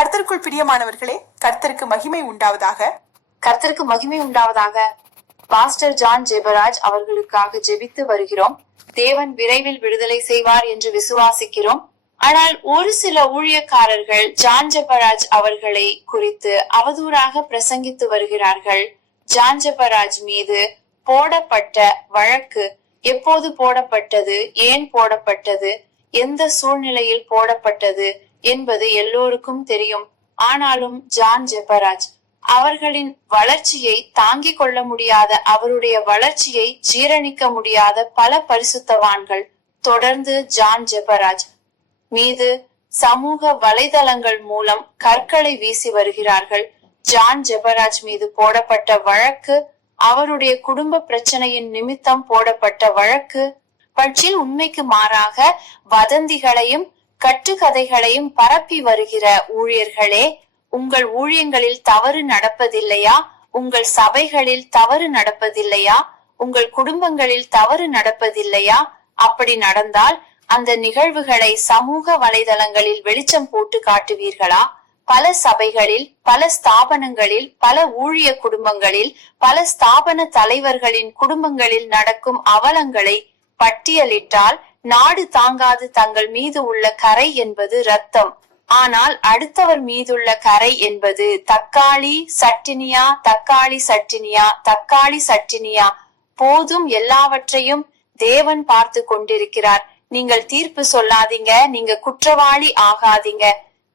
கர்த்தருக்குள் பிரியமானவர்களே கர்த்தருக்கு மகிமை உண்டாவதாக. கர்த்தருக்கு மகிமை உண்டாவதாக பாஸ்டர் ஜான் ஜெபராஜ் அவர்களுக்காக ஜெபித்து வருகிறோம். தேவன் விரைவில் விடுதலை செய்வார் என்று விசுவாசிக்கிறோம். ஆனால் ஒரு சில ஊழியக்காரர்கள் ஜான் ஜெபராஜ் அவர்களை குறித்து அவதூறாக பிரசங்கித்து வருகிறார்கள். ஜான் ஜெபராஜ் மீது போடப்பட்ட வழக்கு எப்போது போடப்பட்டது ஏன் போடப்பட்டது எந்த சூழ்நிலையில் போடப்பட்டது என்பது எல்லோருக்கும் தெரியும். ஆனாலும் ஜான் ஜெபராஜ் அவர்களின் வளர்ச்சியை தாங்கிக் கொள்ள முடியாத அவருடைய வளர்ச்சியை ஜீரணிக்க முடியாத பல பரிசுத்தவான்கள் தொடர்ந்து ஜான் ஜெபராஜ் மீது சமூக வலைதளங்கள் மூலம் கற்களை வீசி வருகிறார்கள். ஜான் ஜெபராஜ் மீது போடப்பட்ட வழக்கு அவருடைய குடும்ப பிரச்சனையின் நிமித்தம் போடப்பட்ட வழக்கு பற்றி உண்மைக்கு மாறாக வதந்திகளையும் கட்டுக்கதைகளையும் பரப்பி வருகிற ஊழியர்களே உங்கள் ஊழியங்களில் தவறு நடப்பதில்லையா? உங்கள் சபைகளில் தவறு நடப்பதில்லையா? உங்கள் குடும்பங்களில் தவறு நடப்பதில்லையா? அப்படி நடந்தால் அந்த நிகழ்வுகளை சமூக வலைதளங்களில் வெளிச்சம் போட்டு காட்டுவீர்களா? பல சபைகளில் பல ஸ்தாபனங்களில் பல ஊழிய குடும்பங்களில் பல ஸ்தாபன தலைவர்களின் குடும்பங்களில் நடக்கும் அவலங்களை பட்டியலிட்டால் நாடு தாங்காது தங்கள் மீது உள்ள கரை என்பது ரத்தம் ஆனால் அடுத்தவர் மீதுள்ள கரை என்பது தக்காளி சட்டினியா தக்காளி சட்டினியா தக்காளி சட்டினியா. போதும் எல்லாவற்றையும் தேவன் பார்த்து கொண்டிருக்கிறார். நீங்கள் தீர்ப்பு சொல்லாதீங்க நீங்க குற்றவாளி ஆகாதீங்க.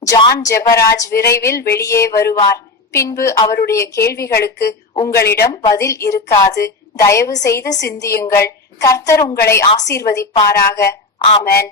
ஜான் ஜெபராஜ் விரைவில் வெளியே வருவார். பின்பு அவருடைய கேள்விகளுக்கு உங்களிடம் பதில் இருக்காது. தயவு செய்து சிந்தியுங்கள். கர்த்தர் உங்களை ஆசீர்வதிப்பாராக. ஆமேன்.